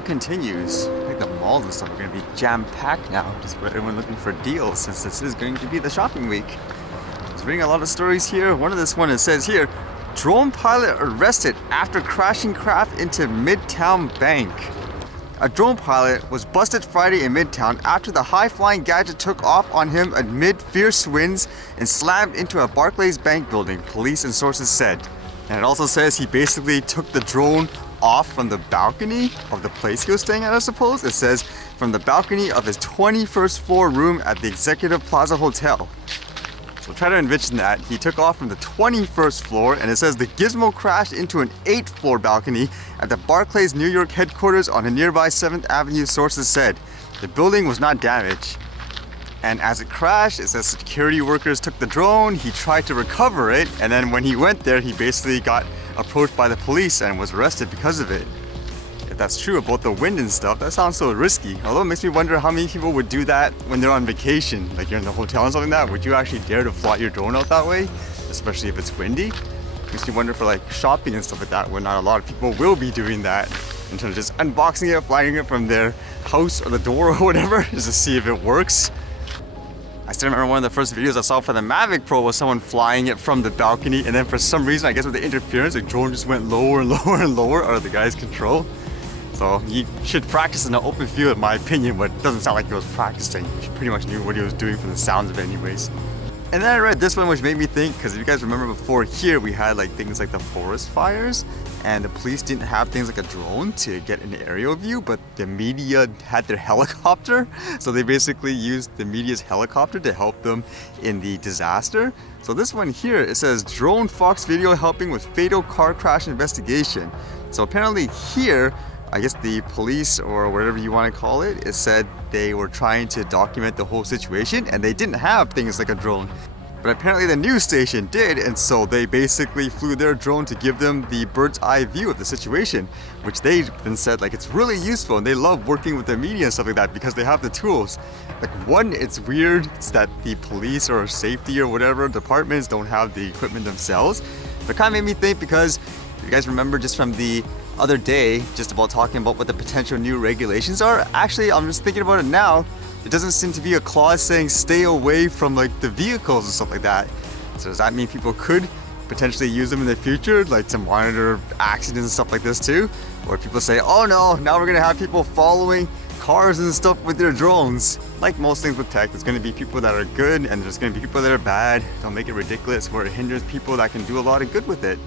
traffic continues. I think the malls and stuff are going to be jam-packed now, just for everyone looking for deals, since this is going to be the shopping week. I was reading a lot of stories here. One of this one, it says here, drone pilot arrested after crashing craft into Midtown Bank. A drone pilot was busted Friday in Midtown after the high-flying gadget took off on him amid fierce winds and slammed into a Barclays Bank building, police and sources said. And it also says he basically took the drone off from the balcony of the place he was staying at, I suppose. It says from the balcony of his 21st floor room at the Executive Plaza Hotel. So try to envision that. He took off from the 21st floor, and it says the Gizmo crashed into an 8th floor balcony at the Barclays New York headquarters on a nearby 7th Avenue, sources said. The building was not damaged. And as it crashed, it says security workers took the drone, he tried to recover it, and then when he went there, he basically got approached by the police and was arrested because of it. If that's true about the wind and stuff, that sounds so risky. Although it makes me wonder how many people would do that when they're on vacation, like you're in the hotel and something like that. Would you actually dare to fly your drone out that way? Especially if it's windy? Makes me wonder for like shopping and stuff like that, when not a lot of people will be doing that in terms of just unboxing it, flying it from their house or the door or whatever, just to see if it works. I still remember one of the first videos I saw for the Mavic Pro was someone flying it from the balcony, and then for some reason, I guess with the interference, the drone just went lower and lower and lower out of the guy's control. So you should practice in an open field, in my opinion, but it doesn't sound like he was practicing. He pretty much knew what he was doing from the sounds of it anyways. And then I read this one, which made me think, because if you guys remember before here, we had like things like the forest fires, and the police didn't have things like a drone to get an aerial view, but the media had their helicopter. So they basically used the media's helicopter to help them in the disaster. So this one here, it says drone Fox video helping with fatal car crash investigation. So apparently here, I guess the police or whatever you want to call it, it said they were trying to document the whole situation and they didn't have things like a drone. But apparently the news station did, and so they basically flew their drone to give them the bird's eye view of the situation, which they then said like it's really useful and they love working with the media and stuff like that because they have the tools. Like one, it's weird, it's that the police or safety or whatever departments don't have the equipment themselves. But it kind of made me think, because if you guys remember just from the other day, just about talking about what the potential new regulations are, actually I'm just thinking about it now, it doesn't seem to be a clause saying stay away from like the vehicles and stuff like that. So does that mean people could potentially use them in the future, like to monitor accidents and stuff like this too? Or people say, oh no, now we're gonna have people following cars and stuff with their drones. Like most things with tech, there's gonna be people that are good and there's gonna be people that are bad. Don't make it ridiculous where it hinders people that can do a lot of good with it.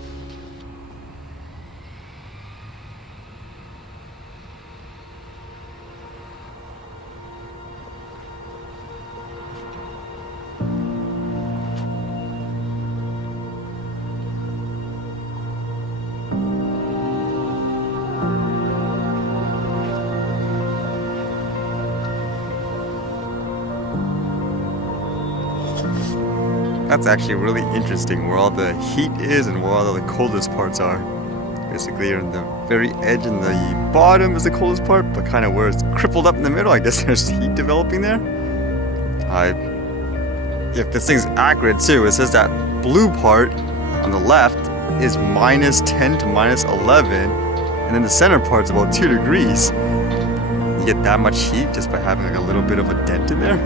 That's actually really interesting, where all the heat is and where all the coldest parts are. Basically, you're in the very edge and the bottom is the coldest part, but kind of where it's crippled up in the middle, I guess there's heat developing there. If this thing's accurate too, it says that blue part on the left is -10 to -11, and then the center part's about 2 degrees. You get that much heat just by having like a little bit of a dent in there.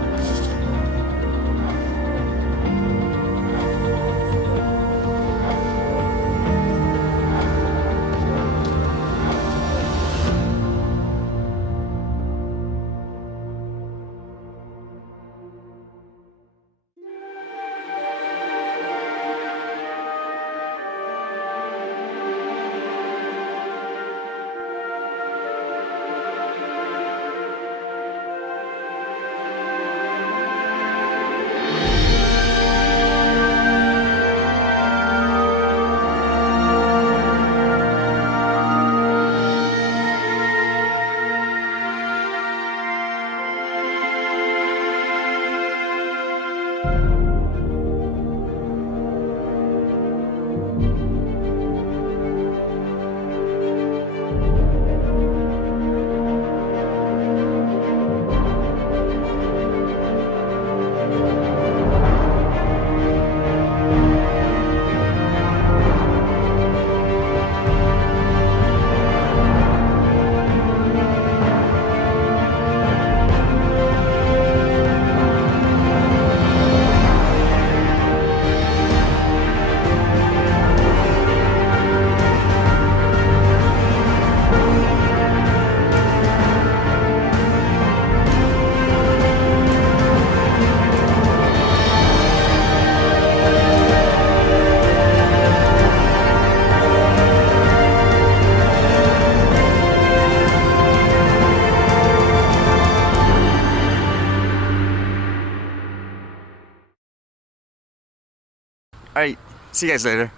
All right, see you guys later.